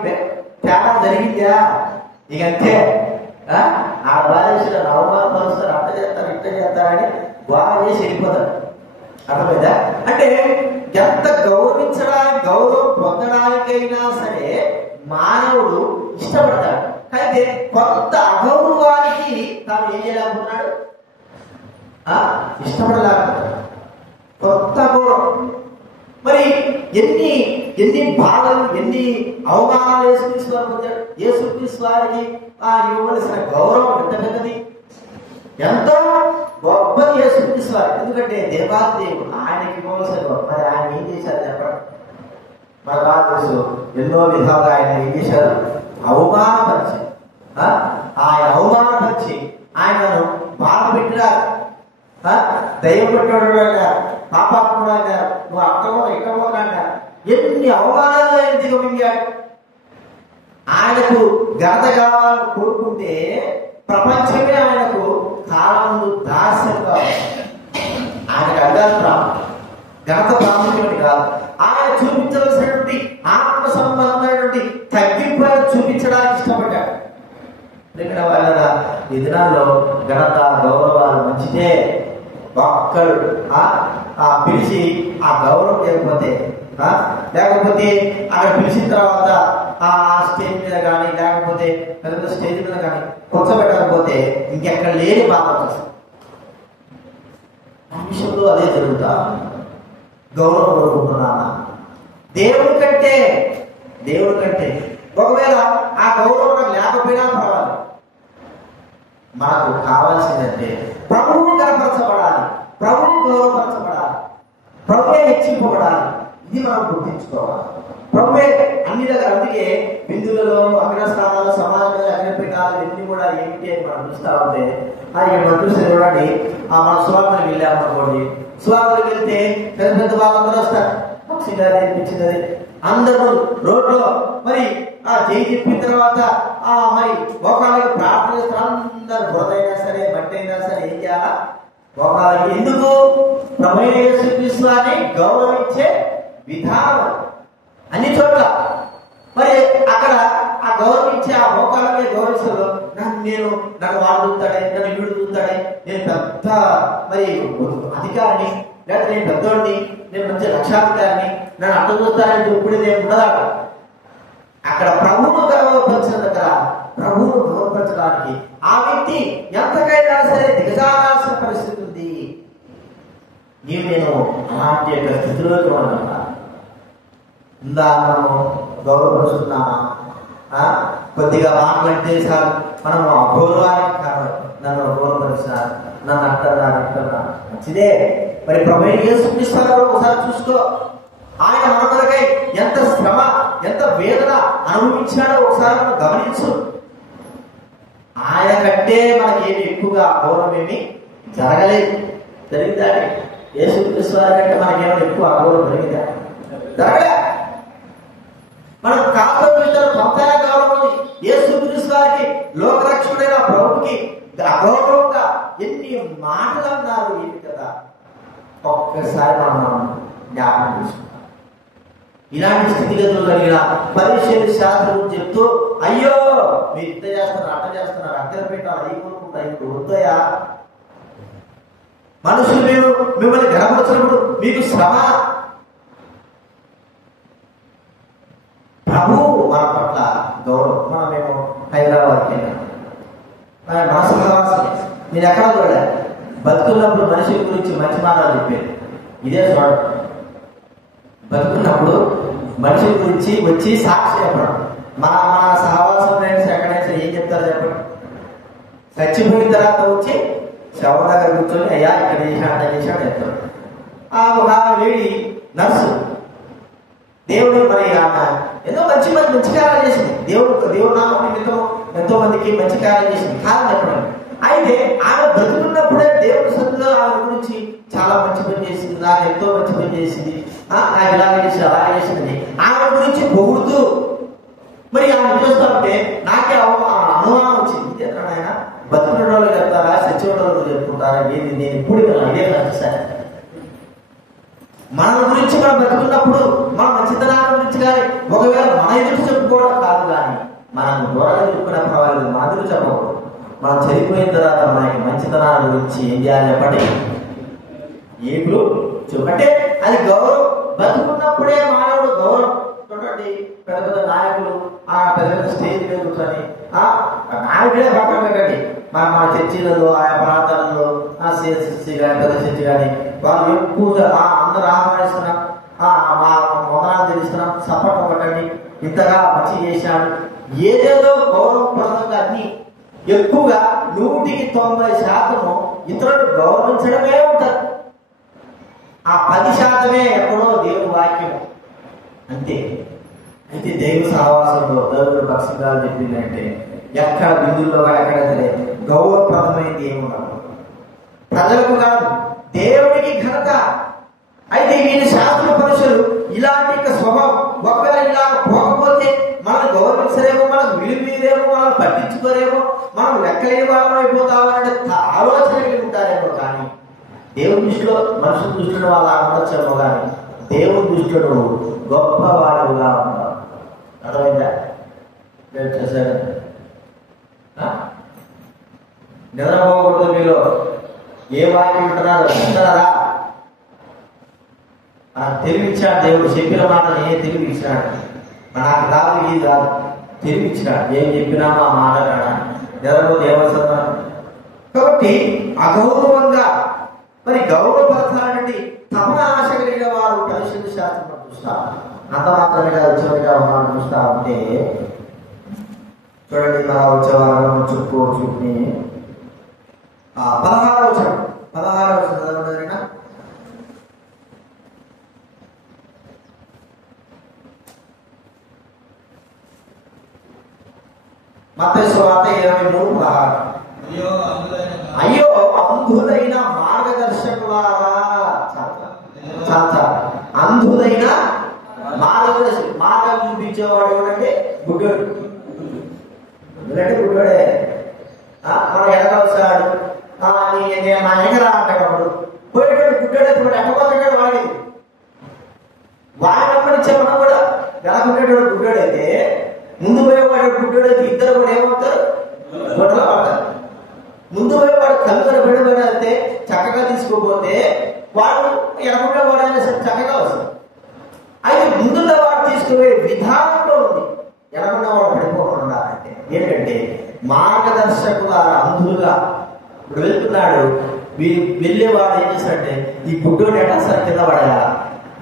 తేడా జరిగిందా ఇక అంతే. ఆ బాధ్యతలు అవమానపరుస్తారు, అట్ట చేస్తారు ఇట్ట చేస్తారని బాగా చేసి వెళ్ళిపోతారు. అర్థమైందా? అంటే ఎంత గౌరవం పొందడానికైనా సరే మానవుడు ఇష్టపడతాడు. అయితే కొంత అగౌరవానికి తాను ఏం చేయలేకపోతున్నాడు, ఇష్టపడలేకపోతున్నాడు. కొత్త గౌరవం మరి ఎన్ని బాధలు, ఎన్ని అవమానాలు యేసుక్రీస్తు వారు పొందాడు. యేసుక్రీస్తు వారికి ఇవ్వవలసిన గౌరవం ఎంత పెద్దది, ఎంతో గొప్పది యేసుక్రీస్తు వారు. ఎందుకంటే దేవాదేవుడు ఆయనకి ఇవ్వవలసిన గొప్ప. మరి ఆయన ఏం చేశారు చెప్పండి? మన బాగా తెలుసు, ఎన్నో విధాలుగా ఆయన ఏం చేశారు? అవమానపరిచి ఆయనను బాధ పెట్టినారు. దయ్యం పెట్టాడు అన్నారు, పాపాత్ముడు అన్నారు, నువ్వు అక్కడో ఇక్కడో అన్నారు. ఎన్ని అవమానాలు ఆయన దిగమింగాడు. ఆయనకు ఘనత కావాలని కోరుకుంటే ప్రపంచమే ఆయనకు కాలంలో దాస్యం కావాలి. ఆయనకు అర్థం ఘనత ప్రాముఖ్యమని కాదు, ఆయన చూపించవలసినటువంటి ఆత్మ సంబంధమైనటువంటి తగ్గింపు చూపించడానికి ఇష్టపడ్డాడు. ఇక్కడ వాళ్ళ ఈ దినాల్లో ఘనత గౌరవాలు మంచిదే. ఒక్కడు పిలిచి ఆ గౌరవం లేకపోతే అక్కడ పిలిచిన తర్వాత ఆ స్టేజ్ మీద కానీ లేకపోతే పెద్ద స్టేజ్ మీద కానీ కూర్చోబెట్టకపోతే ఇంకెక్కడ లేని బాధ వస్తుంది. ఆ విషయంలో అదే జరుగుతా. గౌరవం కోరుకుంటున్నానా? దేవుడి కంటే ఒకవేళ ఆ గౌరవం లేకపోయినా పర్వాలేదు. మనకు కావాల్సిందంటే ప్రభువు కనపరచబడాలి, ప్రభువు గౌరవపరచబడాలి, ప్రభువే హెచ్చింపబడాలి. ఇది మనం గుర్తించుకోవాలి. ప్రభువే అన్ని దగ్గర. అందుకే బిందువులలో అగ్రస్థానాలు, సమాజంలో అగ్రపీఠాలు ఇవన్నీ కూడా ఏమిటి అని మనం చూస్తా ఉంటే మనం చూస్తే చూడండి, మన సువార్తలకు వెళ్ళామనుకోండి, సువార్తలకు వెళ్తే పెద్ద పెద్ద వాళ్ళందరూ వస్తారు. పక్షిగారు అనిపించినది అందరూ రోడ్లో మరి జై చెప్పిన తర్వాత మరి ఒకళ్ళకి ప్రార్థన చేస్తారు. అందరు బురదైనా సరే మట్టి అయినా సరే ఏం చేయాలా? ఒకళ్ళకి ఎందుకు? ప్రభువైన యేసుక్రీస్తు అని గౌరవించే విధానం అన్ని చోట్ల. మరి అక్కడ ఆ గౌరవించే ఆ మోకాలనే గౌరవిస్తారు. నన్ను వాడు చూస్తాడే, నన్ను వీడు చూస్తాడే, నేను పెద్ద మరి అధికారిని, లేదా నేను పెద్దోడిని, నేను మంచి లక్షాధికారిని, నన్ను అర్థం చూస్తానని ఇప్పుడు నేను ఉండదా? అక్కడ ప్రభువును గౌరవపరిచిన దగ్గర ప్రభువును గౌరవపరచడానికి ఆ వ్యక్తి ఎంతకైనా సరే దిగజారాల్సిన పరిస్థితి ఉంది. నేను అలాంటి యొక్క స్థితిలోకి ఉన్నా. ఇందా మనం గౌరవపరుచుకున్నామా? కొద్దిగా మాట్లాడితే సార్ మనం అగౌరవానికి కారణం. నన్ను గౌరవపరిచినారు, నన్ను అంటున్నా మంచిదే. మరి ప్రభువైన యేసుక్రీస్తు ఒకసారి చూసుకో. ఆయన మన కొరకై ఎంత శ్రమ, ఎంత వేదన అనుభవించాడో ఒకసారి మనం గమనించు. ఆయన కంటే మనకి ఏమి ఎక్కువగా అగౌరవం ఏమి జరగలేదు. జరిగిందా? యేసుక్రీస్తు వారి కంటే మనకేమైనా ఎక్కువ అగౌరవం జరిగిందా? జరగలే. మనం కాపాడుతారు సొంతగా గౌరవం ఉంది. యేసుక్రీస్తు వారికి, లోకరక్షకుడైన ప్రభువుకి అగౌరవంగా ఎన్ని మాటలు అన్నారు ఏమి కదా. ఒక్కసారి మనం జ్ఞాపకం చేసుకుంటాం. ఇలాంటి స్థితిగతులు కలిగిన పరిశీలి శాస్త్రం చెప్తూ, అయ్యో మీరు ఇంత చేస్తున్నారు, అట్ట చేస్తున్నారు, అక్కడ పెట్టాలి, అయ్యి కొనుక్కుంటారు, ఇప్పుడు వద్దయా. మనుషులు మిమ్మల్ని గనపరచినప్పుడు మీకు శ్రమ. ప్రభు మన పట్ల గౌరవం. మనమేమో హైదరాబాద్కి వెళ్ళాం, మన సహవాసం నేను ఎక్కడ చూడలే. బతుకున్నప్పుడు మనిషి గురించి మంచి మాటలు చెప్పారు. ఇదే చూడండి, బతుకున్నప్పుడు మనిషి గురించి వచ్చి సాక్షి చెప్పడం. మన సహవాసం ఫ్రెండ్స్ ఎక్కడైనా ఏం చెప్తారో చెప్పండి. చచ్చిపోయిన తర్వాత వచ్చి శవం దగ్గర కూర్చొని అయ్యా ఇక్కడ చేశాడు, అట్లా చేశాడు చెప్తాడు. ఒక లేడీ నర్సు, దేవుడు మరి ఆమె ఏదో మంచి కార్యాలు చేసింది. దేవుడు నామం నిమిత్తం ఎంతో మందికి మంచి కార్యం చేసింది కాదని చెప్పడం. అయితే ఆమె బ్రతుకున్నప్పుడే దేవుడి సన్నిధిలో ఆమె గురించి చాలా మంచి పని చేసింది, నాకు ఎంతో మంచి పని చేసింది, నాకు ఇలాగే చేసింది అలాగే చేసింది ఆమె గురించి పొగుడుతూ మరి ఆమె చూస్తా ఉంటే నాకే అనుమానం వచ్చింది. ఆయన బతుకున్న వాళ్ళు చెప్తారా చచ్చిన వాళ్ళు చెప్పుకుంటారా ఏది నేను ఇప్పుడు ఇదే సార్ మన గురించి మనం బతుకున్నప్పుడు మన మంచితనాల గురించి కానీ ఒకవేళ మన ఎదురు చెప్పుకోవడం కాదు, కానీ మనం దూరంగా చెప్పుకునే పర్వాలేదు, మన ఎదురు చెప్పకూడదు. మనం చనిపోయిన తర్వాత మనకి మంచితనాల గురించి ఏం చేయాలి చెప్పండి, ఏపులు అంటే అది గౌరవం. బతుకున్నప్పుడే మానవుడు గౌరవం. చూడండి పెద్ద పెద్ద నాయకులు పెద్ద పెద్ద స్టేజ్ మీద కూర్చొని నాయకుడే పక్కన పెట్టండి, మన చర్చిలలో ఆయా ప్రాంతాలలో సిఎస్సి కానీ పెద్ద చర్చి కానీ వాళ్ళు ఎక్కువగా అందరూ ఆహ్వానిస్తున్నాం, మా వందనాలు తెలుస్తున్నాం, సపోర్ట్ పట్టండి, ఇంతగా మంచి చేశాడు ఏదేదో గౌరవప్రదంగా అన్ని ఎక్కువగా 100% ఇతరులు గౌరవించడమే ఉంటుంది. ఆ 10% ఎక్కడో దేవుని వాక్యం అంతే. అయితే దైవ సహవాసంలో దేవుడు భక్తిగా చెప్పిందంటే ఎక్కడ బిందుల్లో ఎక్కడ సరే గౌరవప్రదమైనది ఏమున్నాడు ప్రజలకు కాదు దేవుడికి ఘనత. అయితే వీళ్ళు శాస్త్ర పరుషులు ఇలాంటి స్వభావం ఒకవేళ ఇలా పోకపోతే మనం గౌరవించలేమో, మనకు విలువలేమో, మనం పట్టించుకోలేమో, మనం లెక్కలేని వాళ్ళం అయిపోతామనే ఆలోచన ఉంటారేమో. కానీ దేవుని దృష్టిలో మనుషుల దృష్టిలో వాళ్ళ ఆలోచనలో కానీ దేవుని దృష్టిలో గొప్పవాడుగా ఉన్నారు. అర్థమైందా? చేశారు నిద్రపోకూడదు. మీరు ఏ వాక్యం ఉంటున్నారో వింటున్నారా? తెలివిచ్చాడు దేవుడు, చెప్పిన మాటలు ఏ తెలివి ఇచ్చినాడు, నాకు కాదు ఇది కాదు తెలివి ఇచ్చినాడు. ఏం చెప్పినా మా మాట నిద్రపోతే ఏమవుతున్నారు. కాబట్టి అగౌరవంగా మరి గౌరవపరచాలంటే తమ ఆశ కలిగిన వారు పరిశుద్ధ శాస్త్రం చూస్తారు. అంత మాత్రమే చివరిగా ఉన్నాను చూస్తా ఉంటే చూడండి, మన వచ్చేవాళ్ళం చూపుని 16వ చదవడం మత్తయి సువార్త 23:16. అయ్యో అంధులైన మార్గదర్శకులారా, అంధులైన మార్గదర్శకులు, మార్గం చూపించేవాడు ఎవడంటే గుడ్డోడు. ఎందుకంటే గుడ్డోడే మన ఎడగలుస్తాడు, నా ఎగరా అంటాడు. పోయేటప్పుడు గుడ్డోడే ఎక్కబోతాడు వాడి వెంబడించే మనం కూడా వెనకుండేటోడు గుడ్డోడైతే ముందు పోయేవాడు గుడ్డోడైతే ఇద్దరు కూడా ఏమవుతారు, గొడవలు పడతారు. ముందు పోయేవాడు కళ్ళు కనబడితే చక్కగా తీసుకోపోతే వాడు ఎనకుండా వాడైనా సరే చక్కగా వస్తుంది. అయితే ముందున్న వాడు తీసుకునే విధానంలో ఉంది. ఎనకుండా వాడు పడిపోకుండా అంటే ఏంటంటే మార్గదర్శకుల అంధులుగా ఇప్పుడు వెళ్తున్నాడు. వెళ్ళేవాడు ఏం చేస్తాడంటే ఈ గుడ్డోడు ఎట్లా సరే కింద పడగా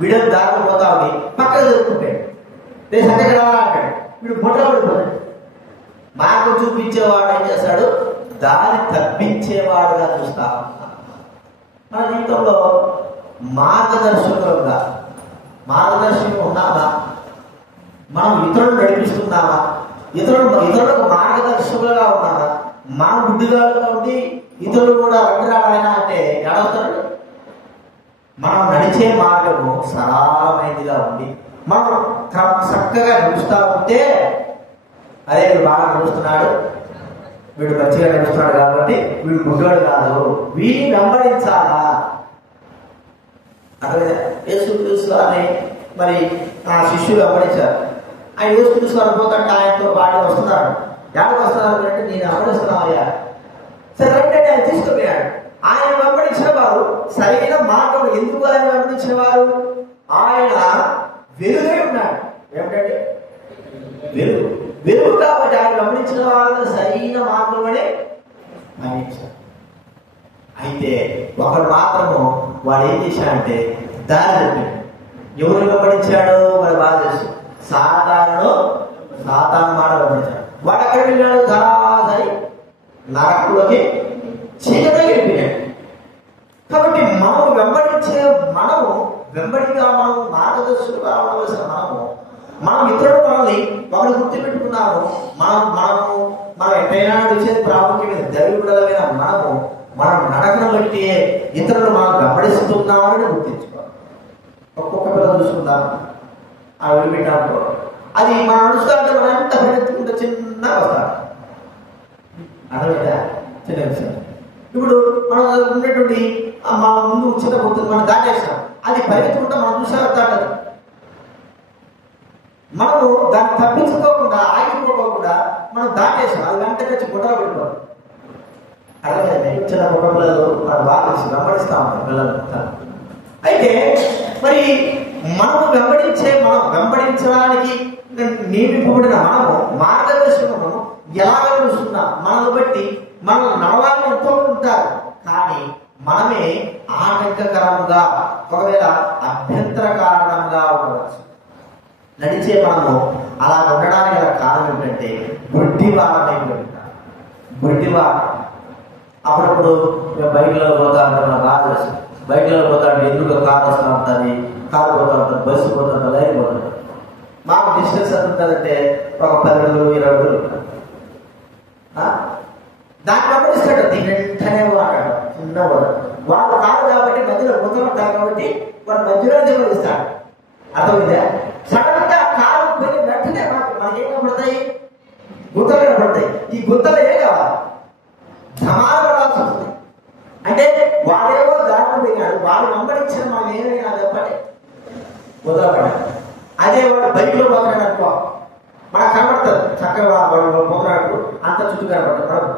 వీడియో దారిలో పోతా ఉంది, పక్కన జరుపుకుంటాడు, నేను సత్యగా అంటాడు, వీడు మొట్టలో పడిపోతాడు. మార్గం చూపించేవాడు ఏం చేస్తాడు, దారి తప్పించేవాడుగా చూస్తా. మన జీవితంలో మార్గదర్శకులుగా మార్గదర్శకం ఉన్నామా? మనం ఇతరులు నడిపిస్తున్నామా? ఇతరులకు మార్గదర్శకులుగా ఉన్నామా? మన బుద్ధిగాలుగా ఉండి ఇతరులు కూడా రంగురాడైనా అంటే ఎడవుతారు. మనం నడిచే మార్గము సరళమైనదిగా ఉంది. మనం చక్కగా నడుస్తూ ఉంటే అదే వీడు బాగా నడుస్తున్నాడు, వీడు మంచిగా నడుస్తున్నాడు కాబట్టి వీడు గుడ్డోడు కాదు, వీడిని వెంబడించాలా. అదే యేసుక్రీస్తు అని మరి ఆ శిష్యులు వెంబడించారు. ఆయన యేసుక్రీస్తు వారు పోతుంటే ఆయనతో బాగా వస్తున్నారు. ఎవరికి వస్తున్నారు అంటే నేను వెంబడిస్తున్నామయ్యా. సరే అంటే ఆయన తీసుకుపోయాడు. ఆయన వెంబడించిన వారు సరైన మార్గం. ఎందుకు ఆయన వెంబడించిన వారు? ఆయన వెలుగై ఉన్నాడు. ఏమిటంటే వెలుగు కాబట్టి ఆయన గమనించిన వాళ్ళని సరైన మార్గంలోనే పయనించారు. అయితే ఒకడు మాత్రము వాడు ఏం చేశాడంటే దారి తప్పాడు. ఎవరు వెంబడించాడు? మరి బాగా తెలుసు, సాతాను మాట వెంబడించాడు. వాడు ఎక్కడ వెళ్ళాడు? సరాసరి నరకంలోకి చీకటిగా వెళ్ళిపోయాడు. కాబట్టి మనము వెంబడింగా మనం మార్గదర్శకులు కావలసిన మనము మనం ఇతరులు మనల్ని ఒకరు గుర్తుపెట్టుకున్నాము. మనం ఎక్కడైనా వచ్చేది ప్రాముఖ్యమైన దైవగుడలమైన మనం నడకను బట్టి ఇతరులు మనం గమనిస్తున్నామని గుర్తించుకోవాలి. ఒక్కొక్క పిల్లలు చూసుకుందాం, ఆ విడిపెట్టాము, అది మనం నడుస్తుంటే మనం ఎంత పరిగెత్తుకుంటే చిన్న వస్తాడు. అర్థమైందా? చిన్న విషయం. ఇప్పుడు మనం ఉన్నటువంటి మా ముందు చిన్న గుర్తు మనం దాటేసాం, అది పరిగెత్తుకుంటే మనం చూసే వస్తాడు. మనము దాన్ని తప్పించుకోకుండా ఆగిపోకుండా మనం దాటేసాం, అది వెంటనే వచ్చి గుట్టలు పెట్టుకోవాలి. అర్థమైంది? చిన్న గొప్ప పిల్లలు వాళ్ళు బాగా వెంబడిస్తూ ఉంటారు పిల్లలు. అయితే మరి మనం వెంబడించడానికి నియమింపబడిన మనము మార్గదర్శకము ఎలాగ చూస్తున్నాం? మనల్ని బట్టి మనం నడవాలని ఎంతో ఉంటారు, కానీ మనమే ఆటంకకరంగా ఒకవేళ అభ్యంతర కారణంగా ఉండవచ్చు. నడిచే మనము అలా ఉండడానికి గల కారణం ఏంటంటే గుడ్డివారం. అప్పుడప్పుడు మేము బైక్లో పోతా ఉంటాం, నాకు బాగా తెలుసు. బైక్లో పోతాడు, ఎదురుగా కారు వస్తూ ఉంటుంది, కారు పోతూ ఉంటుంది, బస్సు పోతుంటుంది, లైన్ పోతుంది. మాకు డిస్టెన్స్ ఎంత ఉంటుందంటే ఒక 10 అడుగులు 20 అడుగులు ఉంటుంది. దాన్ని గమనిస్తాడు, దీని వెంటనే వాడాడు చిన్నవాడు. వాడు కాదు కాబట్టి మధ్యలో గుర్తుపడతారు కాబట్టి వాడు మధ్యలో గమనిస్తాడు. అర్థమైందా? సడన్ గా కారు పోయి వెంటనే మనకి ఏం కనబడతాయి? గుర్తలు కనబడతాయి. ఈ గుర్తలు ఏం కావాలి? సమానపడాల్సి వస్తుంది. అంటే వాడేవో దారిలో పోయినాడు, వాడు వెంబడించిన మనం ఏమైనా చెప్పండి కుదరపడాలి. అదే వాడు బైక్లో పోతున్నాడు అనుకో, మనకు కనబడుతుంది చక్కగా వాడు పోతున్నాడు, అంత చుట్టూ కనబడతాడు.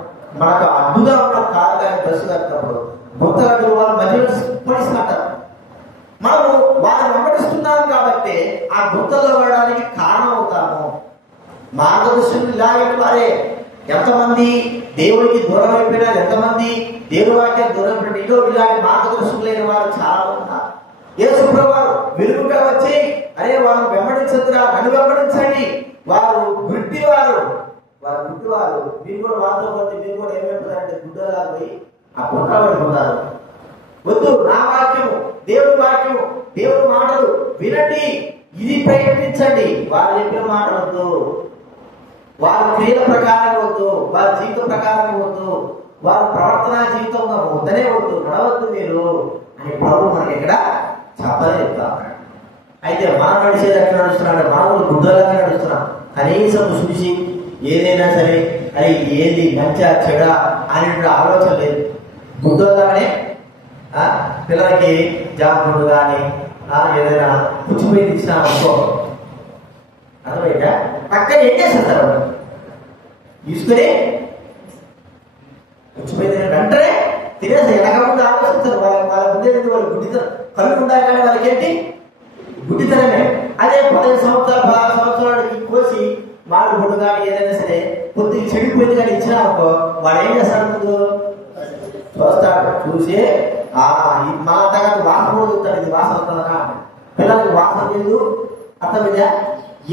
మనకు అడ్డుగా ఉన్న కారు కానీ బస్సు కట్టినప్పుడు గుర్తలు వాళ్ళు మధ్యలో పడిస్తున్నారు. మనము వాళ్ళు వెంబడిస్తున్నాం కాబట్టి ఆ గుర్తల్లో పడడానికి కారణం అవుతాము. మార్గదర్శకులు ఇలాగే వారే. ఎంతమంది దేవుడికి దూరం అయిపోయినారు, ఎంతమంది దేవుడి వాక్యం దూరం అయిపోయిన ఇలాంటి మార్గదర్శకులైన వారు చాలా ఉన్నారు. యేసు ప్రభువు వెలుగుగా వచ్చి అరే వాళ్ళు వెంబడించద్దురా, నన్ను వెంబడించండి, వారు గుడ్డివారు. మీరు కూడా వాళ్ళతో పోతే మీరు కూడా ఏమైపోతారంటే గుడ్డలా పోయి ఆ గుడ్డ పడిపోతారు. వద్దు, నా వాక్యము, దేవుడి వాక్యము, దేవుడి మాటలు వినండి, ఇది ప్రయత్నించండి. వారు చెప్పిన మాట వద్దు, వారి క్రియల ప్రకారం వద్దు, వారి జీవిత ప్రకారం వద్దు, వారి ప్రవర్తన జీవితంగా వద్దనే వద్దు, నడవద్దు మీరు అని ప్రభు మనకి ఇక్కడ చెప్పలే చెప్తాం. అయితే మనం నడిచేది ఎట్లా నడుస్తున్నాడు? మామూలు గుడ్డలాగా నడుస్తున్నాం. కనీసం చూసి ఏదైనా సరే అది ఏది మంచిగా చెడ అనేటువంటి ఆలోచన లేదు. గుడ్డలాగానే పిల్లలకి జాబ్ కానీ ఏదైనా పుచ్చిపోయి ఇచ్చినా అనుకో, అర్థమైతే పక్కన ఏం చేస్తారు? తీసుకుని పుచ్చిపోయింది వెంటనే తినేసి ఎలాగకుండా ఆలోచిస్తారు. వాళ్ళ ముందే వాళ్ళు గుడ్డితనం కలుగుకుండా కానీ వాళ్ళకి ఏంటి గుడ్డితనమే. అదే 15 సంవత్సరాలు 16 సంవత్సరాలకి కోసి మాడు గుడ్డు కానీ ఏదైనా సరే కొద్దిగా చెడిపోయింది కానీ ఇచ్చినా అనుకో, వాడు ఏం చేస్తాడు? ముందు చూస్తాడు, చూసి మా తగ్గ వాసన కూడా చూస్తాడు, ఇది వాసన వస్తుందనా. పిల్లలకి వాసన లేదు, అర్థమైందా?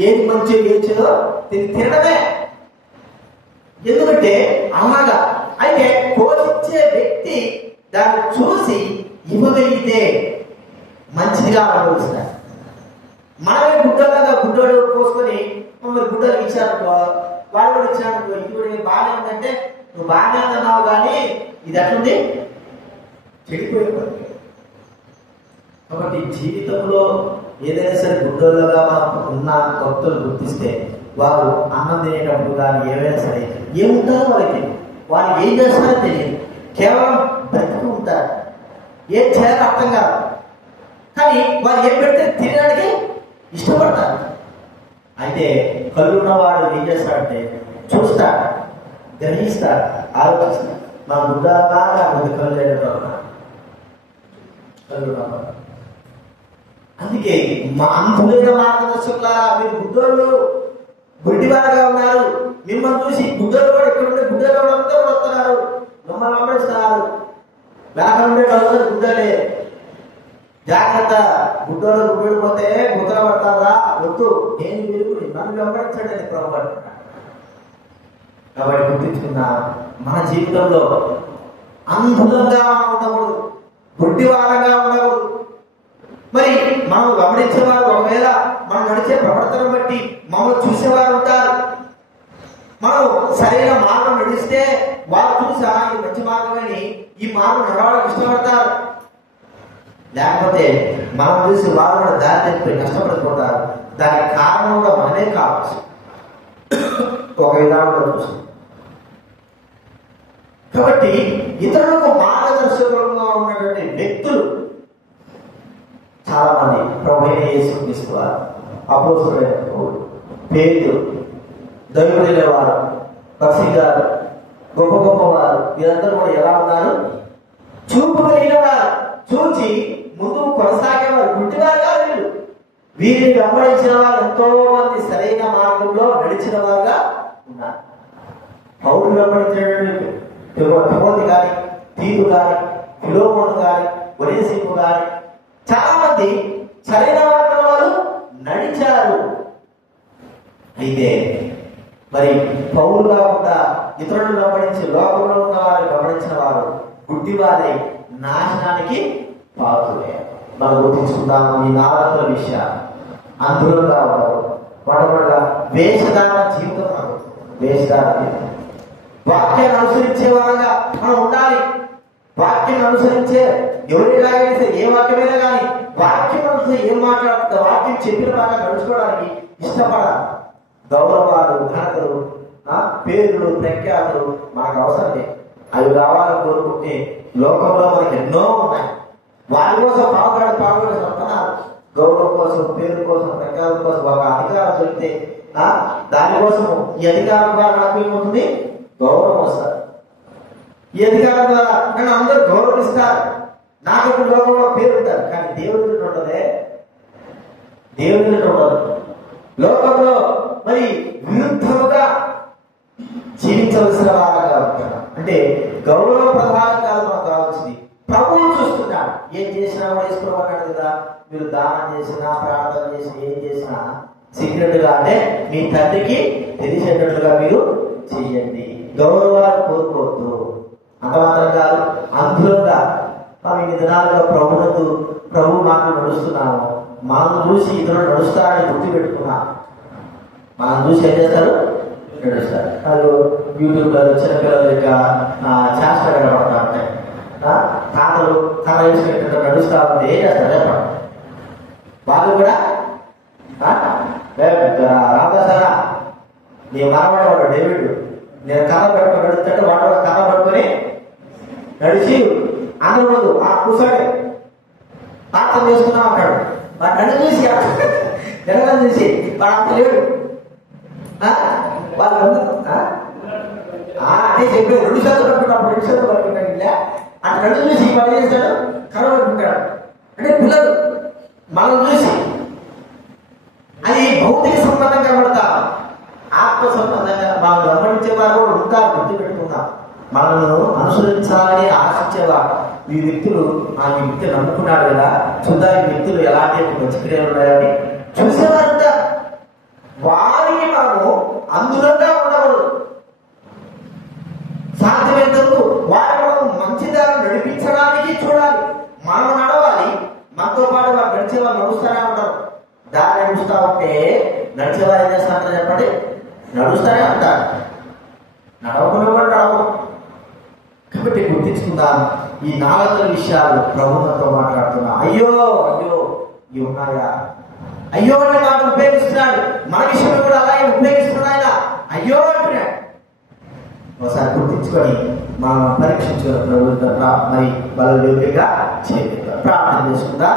ఏది మంచి ఏది చెదో తినడమే. ఎందుకంటే అలాగా. అయితే పోషించే వ్యక్తి దాన్ని చూసి ఇవ్వగలిగితే మంచిదిగా అనుభవిస్తారు. మనమే గుడ్డోడు పోసుకొని మమ్మల్ని గుడ్డలు ఇచ్చారనుకో, వాళ్ళు కూడా ఇచ్చారనుకో, ఇది కూడా బాగానే ఉందంటే నువ్వు బాగానే ఉందన్నావు కానీ ఇది ఎట్లుంది చెడిపోయిపోయింది. కాబట్టి జీవితంలో ఏదైనా సరే గుడ్డోళ్ళగా ఉన్న భక్తులు గుర్తిస్తే వారు అన్నం తినేటప్పుడు కానీ ఏవైనా సరే ఏముంటారో వాళ్ళకి ఏం చేస్తారో తెలియదు, కేవలం బ్రతికి ఉంటారు, ఏం చేయాలో అర్థం కాదు. కానీ వారు ఏం పెడితే తినడానికి ఇష్టపడతారు. అయితే కళ్ళున్నవాడు ఏం చేస్తాడంటే చూస్తాడు, గ్రహిస్తాడు, ఆలోచిస్తాడు. మా గుడ్డ బాగా ముందు కళ్ళు లేనప్పుడు అందుకే మా అంతులైన మార్గదర్శకులారా, మీరు గుడ్డోళ్ళు గుడ్డివారుగా ఉన్నారు. మిమ్మల్ని చూసి గుడ్డలు కూడా ఇక్కడ ఉండే గుడ్డలు అంతా కూడా వస్తున్నారు, మిమ్మల్ని వెంబడిస్తున్నారు. వెనక ఉండే వాళ్ళందరూ గుడ్డలే. జాగ్రత్త, గుడ్డలు గుడ్డిపోతే గుద్దల పడతారా? వద్దు, నేను వెలుగుని నన్ను వెంబడించండి అని ప్రభు అంటున్నాడు. కాబట్టి గుర్తించుకున్న మన జీవితంలో అంధులంగా ఉండకూడదు, గుడ్డివారంగా ఉండకూడదు. మరి మనం గమనించేవారు, ఒకవేళ మనం నడిచే ప్రవర్తన బట్టి మమ్మల్ని చూసేవారు ఉంటారు. మనం సరైన మార్గం నడిస్తే వారు చూసా ఈ మంచి మార్గమని ఈ మార్గం నడవడానికి ఇష్టపడతారు. లేకపోతే మనం చూసి వారు కూడా దారి తప్పిపోయి నష్టపడిపోతారు. దానికి కారణం కూడా మనమే కావచ్చు. ఒక విధానంలో చూసి కాబట్టి ఇతరులకు మార్గదర్శకులుగా ఉన్నటువంటి వ్యక్తులు చాలా మంది ప్రభువైన యేసుక్రీస్తు వారు, అపోస్తలుడైన పౌలు, పేతురు, దైవజనుల వారు, భక్తి గారు, గొప్ప గొప్ప వారు, వీరందరూ కూడా ఎలా ఉన్నారు? చూపు కలిగిన వారు, చూచి ముందు కొనసాగేవారు, గుడ్డివారుగా వీళ్ళు. వీరిని వెంబడించిన వారు ఎంతో మంది సరైన మార్గంలో నడిచిన వారుగా ఉన్నారు. పౌలు వెంబడించినటువంటి తిమోతి కానీ, తీతు కానీ, ఫిలోమోను కానీ, ఒనేసిము కానీ చాలా మంది సరైన మార్గంలో వారు నడిచారు. అయితే మరి పౌలు కాకుండా ఇతరులను వెంబడించి లోకంలో ఉన్న వారిని వెంబడించిన వారు గుడ్డివారై నాశనానికి పాల్గొయ్యారు. మనం గుర్తించుకుందాము ఈ 4 విషయాలు. అందులోగా ఉండవు. మొట్టమొదటిగా వేషధారణ జీవితం. వేషధారణ వాక్యాన్ని అనుసరించే వారుగా మనం ఉండాలి. వాక్యాన్ని అనుసరించే ఎవరు ఎలాగైనా సరే, ఏ వాక్యమైనా కానీ వాక్యం అనుసరి ఏం మాట్లాడుతుందో వాక్యం చెప్పిన బాగా నడుచుకోవడానికి ఇష్టపడాలి. గౌరవాలు, ఘనతలు, పేర్లు, ప్రఖ్యాతులు మనకు అవసరం లేదు. అవి కావాలని కోరుకుంటే లోకంలో మనకి ఎన్నో ఉన్నాయి. వారి కోసం పాల్గొనే సంతానాలు గౌరవం కోసం, పేరు కోసం, ప్రఖ్యాతుల కోసం ఒక అధికారం దొరికితే దానికోసం ఈ అధికారం ద్వారా నాకు ఏమవుతుంది? గౌరవం వస్తారు. ఈ అధికారం ద్వారా నన్ను అందరూ గౌరవిస్తారు. నాకు ఇప్పుడు లోకంలో పేరు ఉంటారు, కానీ దేవుడి ఉండదే. దేవుడి ఉండదు. లోకంలో మరి విరుద్ధముగా జీవించవలసిన వారుగా ఉంటారు. అంటే గౌరవ ప్రధానంగా మనకు కావాల్సింది ప్రభువు చూస్తున్నాడు. ఏం చేసినా వేసుకోమన్నాడు కదా. మీరు దానం చేసినా, ప్రార్థన చేసినా, ఏం చేసినా సీక్రెట్ గా అంటే మీ తండ్రికి తెలిసేటట్లుగా మీరు చెయ్యండి. గౌరవాలు కోరుకోవద్దు. అంత మాత్రం కాదు, అందులోగా మనం ఇన్ని దినాలుగా ప్రభు మాటలు నడుస్తున్నాము. మనం చూసి ఇతరులు నడుస్తారని గుర్తు పెట్టుకున్నాం. మనం చూసి ఏం చేస్తారు? నడుస్తారు. వాళ్ళు యూట్యూబ్లో చిన్నపిల్లల యొక్క చేష్ట కనబడతా ఉంటాయి. తాతలు తన వేసినట్టు నడుస్తా ఉంటే ఏం చేస్తారు? చెప్పండి. వాళ్ళు కూడా రామదాసారా నీ మనవాడు డేవిడ్, నేను కర్ర పట్టుకొని నడుస్తుంటే వాడు కర్ర పట్టుకొని నడిచి అందరూ కూర్చోండి ప్రార్థన చేసుకున్నాం అంటాడు. వాడు నన్ను చూసి జనగం చూసి వాడు అంత లేడు. వాళ్ళు అంటే చెప్పి 2 శాతం పట్టుకున్నప్పుడు 2 శాతం పట్టుకుంటాడు. ఇలా అంటే నన్ను చూసి వాడు ఏం చేస్తాడు? కర్ర పట్టుకుంటాడు. అంటే పిల్లలు మనం చూసి అది భౌతిక సంబంధం కనబడతా, ఆత్మ సంబంధంగా మనం గమనించే వారు కూడా ఉంటారు. గుర్తు పెట్టుకుందాం. మనల్ని అనుసరించాలని ఆశించేవారు ఈ వ్యక్తులు. ఈ వ్యక్తి నమ్ముకున్నాడు కదా, చూద్దాం ఈ వ్యక్తులు ఎలాంటి మంచి క్రియలు ఉన్నాయని చూసేవారంట. వారికి మనము అందులోగా ఉండకూడదు. సాధ్యమైనందుకు వారిని మనం మంచి దారి నడిపించడానికి చూడాలి. మనం నడవాలి, మనతో పాటు వారు నడిచే వాళ్ళు నడుస్తూనే ఉంటారు. దారి నడుస్తూ ఉంటే నడిచేవారు ఏం చేస్తారంటే చెప్పండి, నడుస్తూనే ఉంటారు. నడవకుండా కూడా నడవదు. కాబట్టి గుర్తించుకుందాం. ఈ 4 విషయాలు ప్రభుత్వంతో మాట్లాడుతున్నా. అయ్యో అయ్యో ఇవి ఉన్నాయా? అయ్యో అంటే నాకు ఉపయోగిస్తున్నాడు. మన విషయంలో కూడా అలాగే ఉపయోగిస్తున్నాడు ఆయన. అయ్యో అంటున్నాడు. ఒకసారి గుర్తించుకొని మనం పరీక్షించుకున్న ప్రభుత్వం మరి బలయోగ్యంగా చేయాలి. ప్రార్థన చేసుకుందా.